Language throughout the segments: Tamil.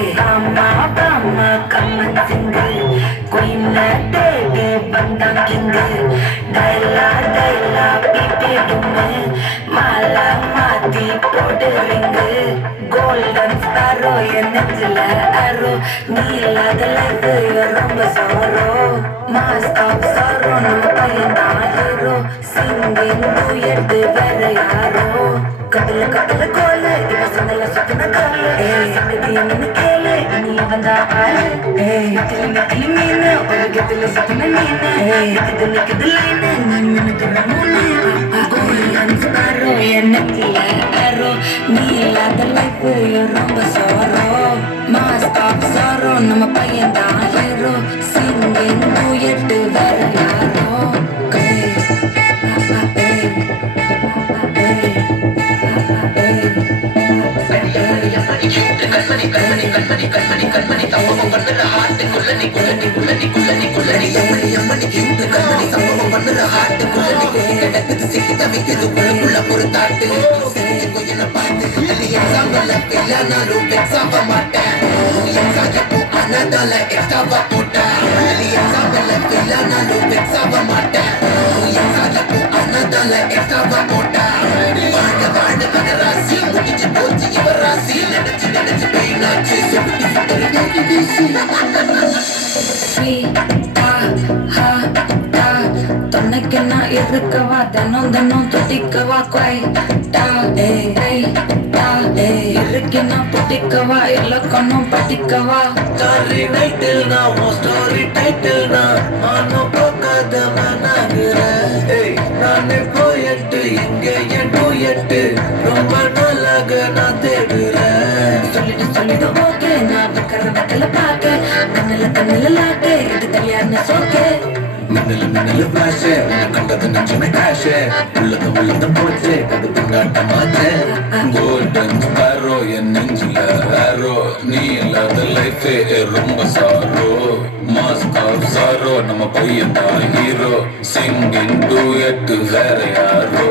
Bama bama kaman single queen தேடி வந்தான் கிங்கு டைலா டைலா பிபி டும்மு மாலா மாத்தி போடுறீங்க கோல்டன் ஸ்டாரோ என் நெஞ்சில அரோ நீ இல்லாத லைஃப் ரொம்ப சோரோ மாஸ்க் ஆஃப் சாரோ நம்ம பையன் தான் ஹீரோ சிங்கிங் டூயட் வேற யாரோ கபில கபில கோல இவ சொன்னல சுத்தின கால சங்கதி என்ன கேளு நீ வந்தா ஆளு நக்கிலி நக்கிலி மீனு ஒரு கெத்துல சுத்தின மீனு நிக்குது நிக்குது லைனு நீ நினைக்கிற மூணு கோல்டன் ஸ்டாரோ என் நெஞ்சில அரோ நீ இல்லாத லைஃப் ரொம்ப சோரோ மாஸ்க் ஆஃப் சாரோ நம்ம பையன் தான் ஹீரோ சிங்கிங் டூயட் வேற யாரோ கண்மணி கண்மணி கண்மணி கண்மணி கண்மணி சம்பவம் பண்ணுற ஹார்ட் குள்ளனி குள்ளனி குள்ளனி குள்ளனி குள்ளனி அம்மணி அம்மணி கியூட் கண்மணி சம்பவம் பண்ணுற ஹார்ட் குள்ளனி குள்ளி கிடக்குது சிக்கி தவிக்குது உள்ளுக்குள்ள ஒரு தாட்டு கொஞ்சம் பார்த்து எக்ஸாம்பிள் இல்லைனாலும் எக்ஸாம் மாட்டேன் எக்ஸாம் அனதால எக்ஸ்ட்ராவா போட்டேன் எக்ஸாம்பிள் இல்லைனாலும் எக்ஸாம் மாட்டேன் எக்ஸாம் அனதால எக்ஸ்ட்ராவா போட்டேன் வாழ்க வாழ்க கனராசி முடிஞ்சு போச்சு இவர் ராசி நினைச்சு நினைச்சு பெயினாச்சு தொன்னைக்கு நான் இருக்கவா தினம் தினம் துடிக்கவா குவைட்டா இருக்கு நான் புட்டிக்கவா இலக்கணம் படிக்கவா ஸ்டாரி டைட்டில் நான் உன் ஸ்டோரி டைட்டில் நான் மானம் பார்க்காத மனாகிறேன் நானே போயட்டு இங்கே என் டூயட்டு ரொம்ப நாளாக நான் தேடுறேன் சொல்லிட்டு ஓகே நான் வைக்கிற வெத்தல பாக்க கண்ணில லாக்கு இது கல்யாண சோக்கே மின்னல ஃபிளாஷ் உன்னை கண்டது நெஞ்சமே கிராஷ் உள்ளத போச்சு கடுப்பு நாட்ட மாத்த கோல்டன் ஸ்டாரோ என் நெஞ்சில ஆரோ நீ இல்லாத லைஃப் ரொம்ப சாரோ மாஸ்க் ஆஃப் சாரோ நம்ம பையன் தான் ஹீரோ சிங்கிங் டூயட் வேற யாரோ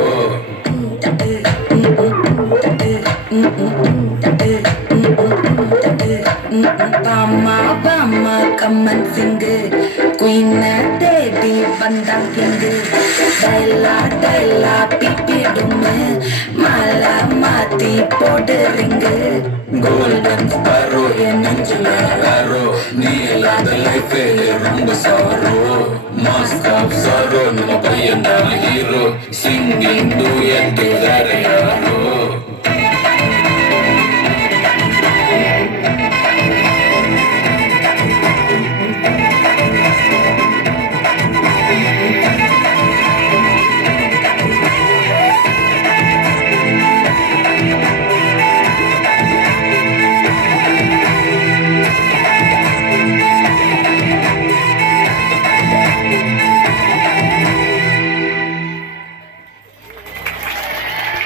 பாமா பாமா கம்மன் சிங்கு குயின தேடி வந்தான் கிங்கு டைலா டைலா பிபி டும்மு மாலா மாத்தி போடுறீங்க கோல்டன் ஸ்டாரோ என் நெஞ்சில ஆரோ நீ இல்லாத லைஃப் ரொம்ப சாரோ மாஸ்க் ஆஃப் சாரோ நம்ம பையன் தான் ஹீரோ சிங்கிங் டூயட் வேற